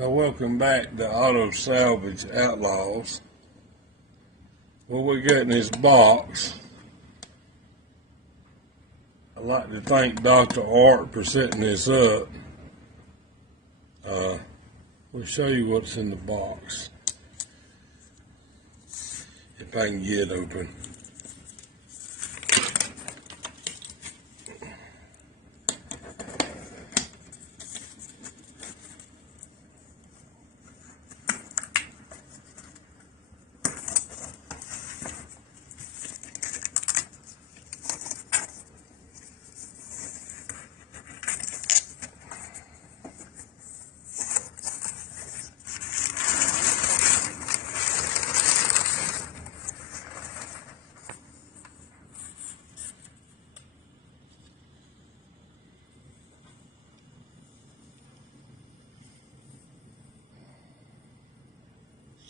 Welcome back to Auto Salvage Outlaws. What we got in this box, I'd like to thank Dr. Art for setting this up. We'll show you what's in the box, if I can get it open.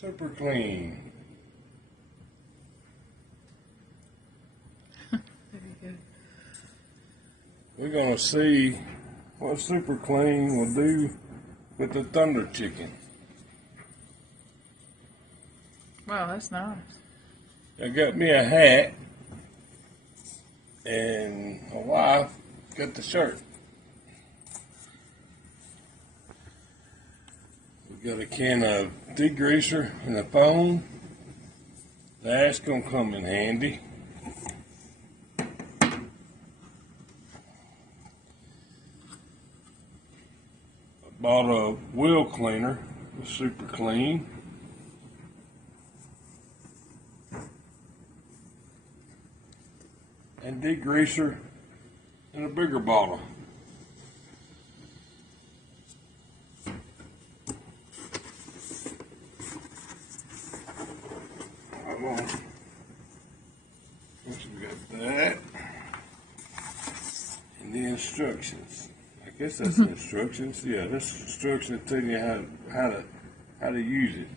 Super clean. Very good. We're going to see what Super Clean will do with the Thunder Chicken. Wow, that's nice. I got me a hat, and my wife got the shirt. We got a can of degreaser and a foam. That's going to come in handy. A bottle of wheel cleaner with Super Clean. And degreaser in a bigger bottle. Once we got that, and the instructions. I guess that's the instructions. Yeah, that's instructions telling you how to use it.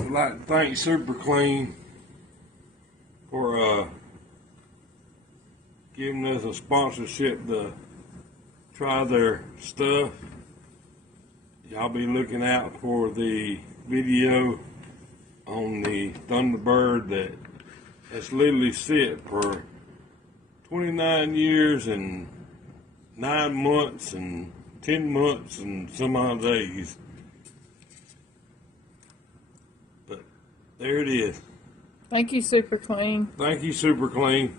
I'd like to thank Super Clean for giving us a sponsorship to try their stuff. Y'all be looking out for the video on the Thunderbird that's literally sit for 29 years and 9 months and 10 months and some odd days. But there it is. Thank you, Super Clean. Thank you, Super Clean.